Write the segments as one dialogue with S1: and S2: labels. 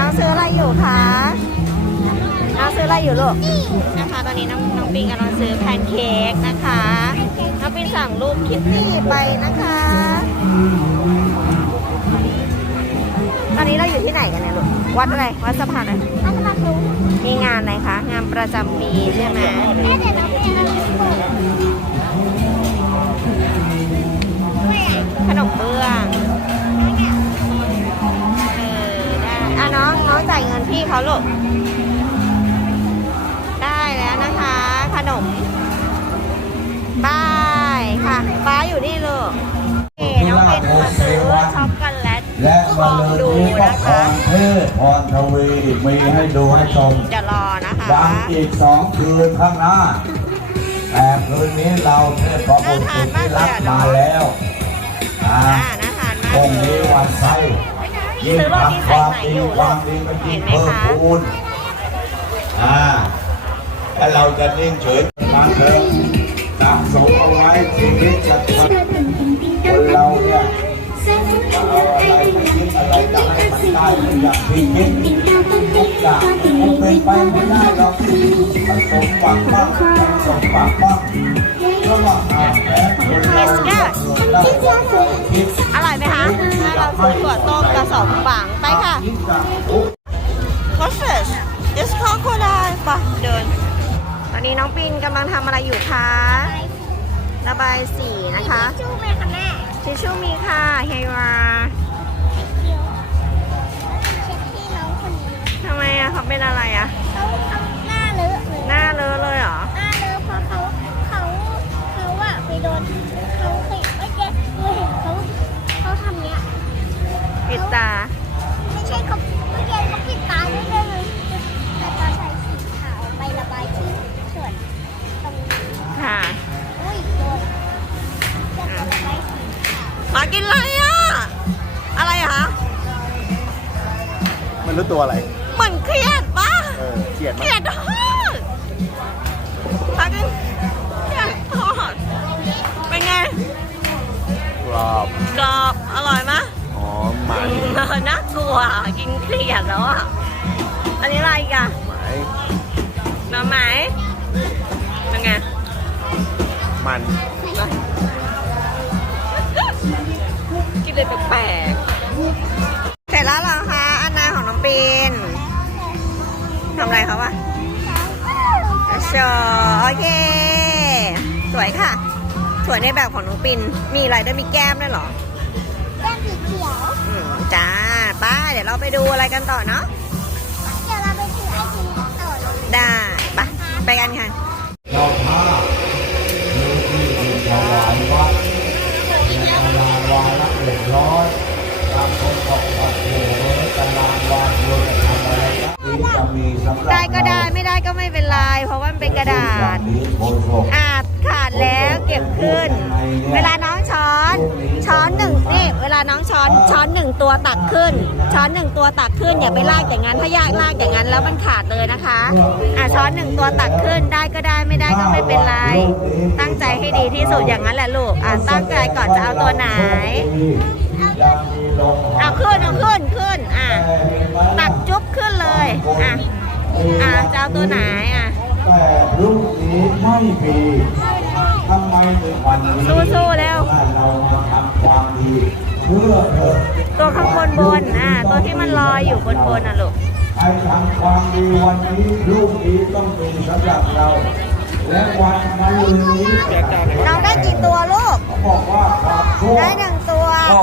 S1: องซื้ออะไรอยู่คะน้องซื้ออะไรอยู่ลูกนะคะตอนนี้น้องปิงกำลังซื้อแพนเค้กนะคะน้องปิงสั่งรูปคิตตี้ไปนะคะตอนนี้เราอยู่ที่ไหนกันเนี่ยลูกวัดอะไรวัดสะพานอะไรวัดสะพานสูงมีงานอะไรคะงานประจำปีใช่ไหมขนมเบื้องได้น้องจ่ายเงินพี่เขาลูกได้แล้วนะคะขนมบายค่ะป้าอยู่นี่ลูกน้องเป็นมาซื้อช็อกโกแลต
S2: และมาเลยนี้ก็พรเทพพรทวีมีให้ดูให้ชม
S1: จะรอนะคะ
S2: ดังอีก2 คืนข้างหน้าแต่คืนนี้เราเทพพระบุตรสุดที่รักมาแล้วพรุ่งนี้วันไซยิ่งทำความดีก็ยิ่งเพิ่มพูนและเราจะนิ่งเฉยมาเถอะสะสมเอาไว้ชีวิตจะคนเราเนี่ยเอาอะไรไปคิดอะไรจะให้มันได้อย่างที่คิดทุกอย่างมันเป็นไปไม่ได้หรอกมันสมหวังบ้างมันสมหวังบ้างระหว่างทางแม้คนเราได้
S1: อร่อยไหมคะเราซื้อถั่วต้มกระสอบบังไปค่ะ What's this? It's crocodile ป่ะเดินตอนนี้น้องปินกำลังทำอะไรอยู่คะระบายสีนะคะทิชชู่ไหมคะแม่ทิชชู่มีค่ะเฮียทำไมอะเขาเป็นอะไรอะ
S3: เขาหน้าเลอะ
S1: หน้าเลอะเลยเหรอ
S3: หน้าเลอะเพราะเขาอะไปโดนเขาเคยไม่เห็นเขาทำเนี้ย
S1: ปิดตา
S3: ไม่ใช่เขาไม่ใช่เขาปิดตาด้วยเลยแต่ตอนใช้สีขาวไประบายที่ส่วนตรงนี้
S1: ค่ะ
S3: อุ้ยโดนจะไประบายสีขาว
S1: มากินอะไรอะอะไรอะคะ
S4: มันรู้ตัวอะไร
S1: เหมือนเครียดปะ
S4: เครียด
S1: ทอดมากินเครียดทอดเป็นไง
S4: กร
S1: อบอร่อยมะ
S4: อ๋อมัน
S1: น่ากลัวกินเครียดแล้วอ่ะอันนี้อะไรกันหน่อไม้เป็นไง
S4: มัน
S1: กินเลยแปลกๆเสร็จแล้วเหรอคะอันนาของน้องปีนทำอะไรเขาวะโชว์โอเคสวยค่ะสวยในแบบของน้องปินมีอะไรด้วยมีแก้มด้วยเหรอ
S3: แก้มสีเขียว
S1: จ้าป้าเดี๋ยวเราไปดูอะไรกันต่อเนาะ
S3: เดี๋ยวเราไปซื้อไอติมต่อ
S1: ได้ไปกันค่ะ
S2: เราท่าดูที่ดินถวายวัดในตารางวาละ100บางคนบอกว่าโอ้โหตารางวาเราจะทำอะไรที่จะมีสำหรับ
S1: ได้ก็ได้ไม่ได้ก็ไม่เป็นไรเพราะว่ามันเป็นกระดาษขาดแล้วเก็บขึ้นเวลาน้องช้อนหนึ่งนี่เวลาน้องช้อน1 ตัวตักขึ้นช้อน1 ตัวตักขึ้นอย่าไปลากอย่างนั้นถ้ายากลากอย่างนั้นแล้วมันขาดเลยนะคะช้อน1 ตัวตักขึ้นได้ก็ได้ไม่ได้ก็ไม่เป็นไรตั้งใจให้ดีที่สุดอย่างนั้นแหละลูกตั้งใจก่อนจะเอาตัวไหนเอาขึ้นตักจุ๊บขึ้นเลยจะเอาตัวไหน
S2: แต่ลูกนี้ไม่มีทำไมในวันนี้
S1: สู้แล้ว
S2: เรามาทำความดีเพื่อเธอ
S1: ตัวข้างบนตัวที่มันลอยอยู่บนลูก
S2: ใครทำความดีวันนี้ลูกนี้ต้องมีสำหรับเราและวันมะรืนนี้
S1: น้องได้กี่ตัวลูก
S2: บอกว่าความชั่ว
S1: ได้1 ตัว
S2: ก็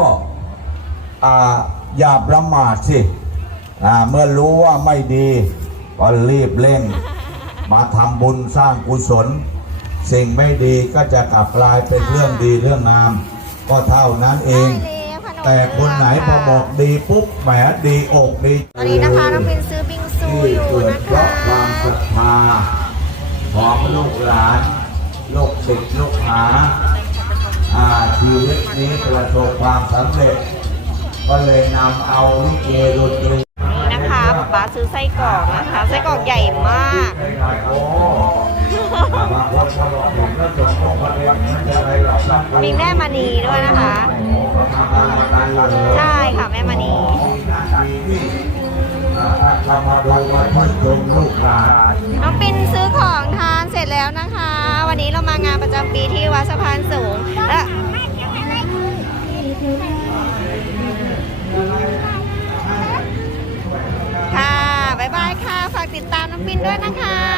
S2: อย่าประมาทสิเมื่อรู้ว่าไม่ดีก็รีบเร่งมาทำบุญสร้างกุศลสิ่งไม่ดีก็จะกลับกลายเป็นเรื่องดีเรื่องงามก็เท่านั้นเองแต่คนไหนพอบอกดีปุ๊บแหมดีอกดี
S1: ตอนนี้นะคะน้องปินซื้อบิงซูอยู่นะคะ
S2: เพราะความศรัทธาของลูกหลานลูกศิษย์ลูกหาชีวิตนี้ประสบความสำเร็จก็เลยนำเอาลิเกดนตรี
S1: นี่นะคะป๊าซื้อไส้กรอกนะคะไส้กรอกใหญ่มากมีแม่มณีด้วยนะคะใช่ค่ะแม่มณี
S2: ก็มาดูมาช่วยชมลูกหลาน
S1: น้องปินซื้อของทานเสร็จแล้วนะคะ วันนี้เรามางานประจำปีที่วัดสะพานสูงและค่ะบ๊ายบายค่ะ ฝากติดตามน้องปินด้วยนะคะ